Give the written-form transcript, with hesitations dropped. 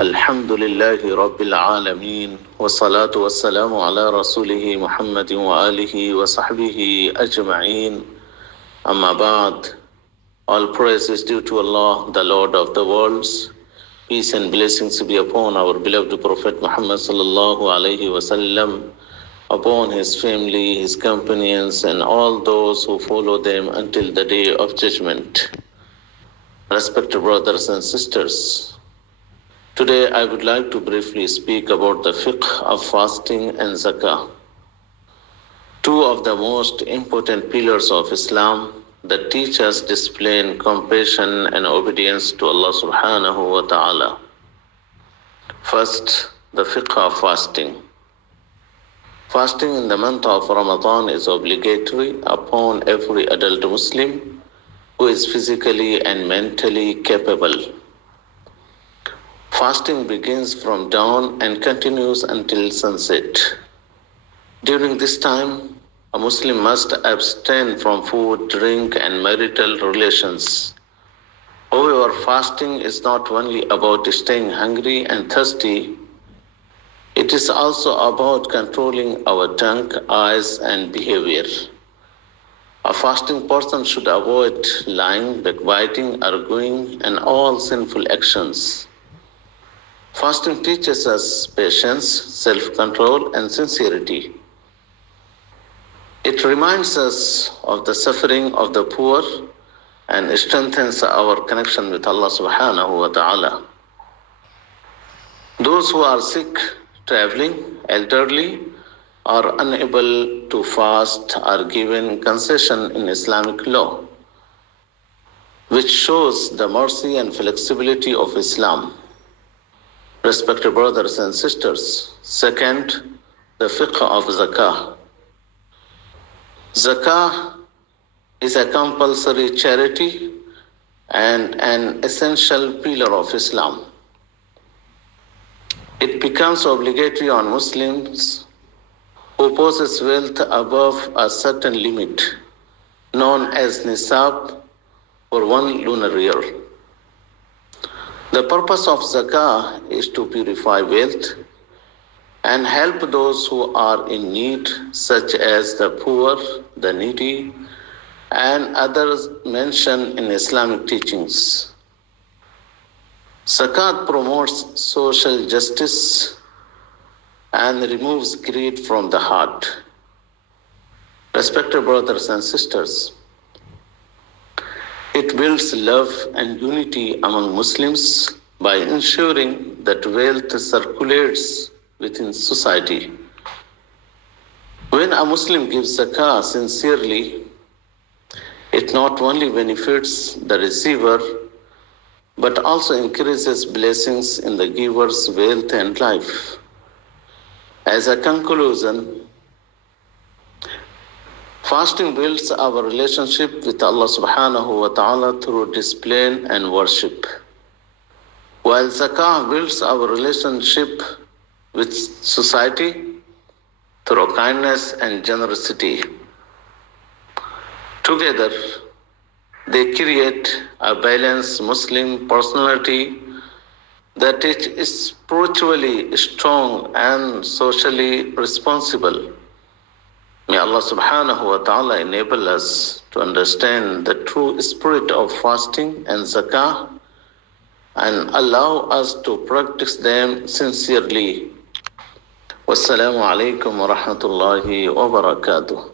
الحمد لله رب العالمين والصلاة والسلام على رسوله محمد وآله وصحبه أجمعين. أما بعد, all praise is due to Allah, the Lord of the worlds. Peace and blessings be upon our beloved Prophet Muhammad sallallahu alaihi wasallam, upon his family, his companions, and all those who follow them until the day of judgment. Respected brothers and sisters, today I would like to briefly speak about the fiqh of fasting and zakah, two of the most important pillars of Islam that teach us discipline, compassion, and obedience to Allah subhanahu wa ta'ala. First, the fiqh of fasting. Fasting in the month of Ramadan is obligatory upon every adult Muslim who is physically and mentally capable. Fasting begins from dawn and continues until sunset. During this time, a Muslim must abstain from food, drink, and marital relations. However, fasting is not only about staying hungry and thirsty, it is also about controlling our tongue, eyes, and behavior. A fasting person should avoid lying, backbiting, arguing, and all sinful actions. Fasting teaches us patience, self-control, and sincerity. It reminds us of the suffering of the poor and strengthens our connection with Allah subhanahu wa ta'ala. Those who are sick, traveling, elderly, or unable to fast are given concession in Islamic law, which shows the mercy and flexibility of Islam. Respected brothers and sisters, second, the fiqh of zakah. Zakah is a compulsory charity and an essential pillar of Islam. It becomes obligatory on Muslims who possess wealth above a certain limit, known as nisab, for 1 lunar year. The purpose of zakah is to purify wealth and help those who are in need, such as the poor, the needy, and others mentioned in Islamic teachings. Zakat promotes social justice and removes greed from the heart. Respected brothers and sisters, it builds love and unity among Muslims by ensuring that wealth circulates within society. When a Muslim gives zakah sincerely, it not only benefits the receiver, but also increases blessings in the giver's wealth and life. As a conclusion, fasting builds our relationship with Allah subhanahu wa ta'ala through discipline and worship, while zakah builds our relationship with society through kindness and generosity. Together, they create a balanced Muslim personality that is spiritually strong and socially responsible. May Allah subhanahu wa ta'ala enable us to understand the true spirit of fasting and zakah and allow us to practice them sincerely. Wassalamu alaikum wa rahmatullahi wa barakatuh.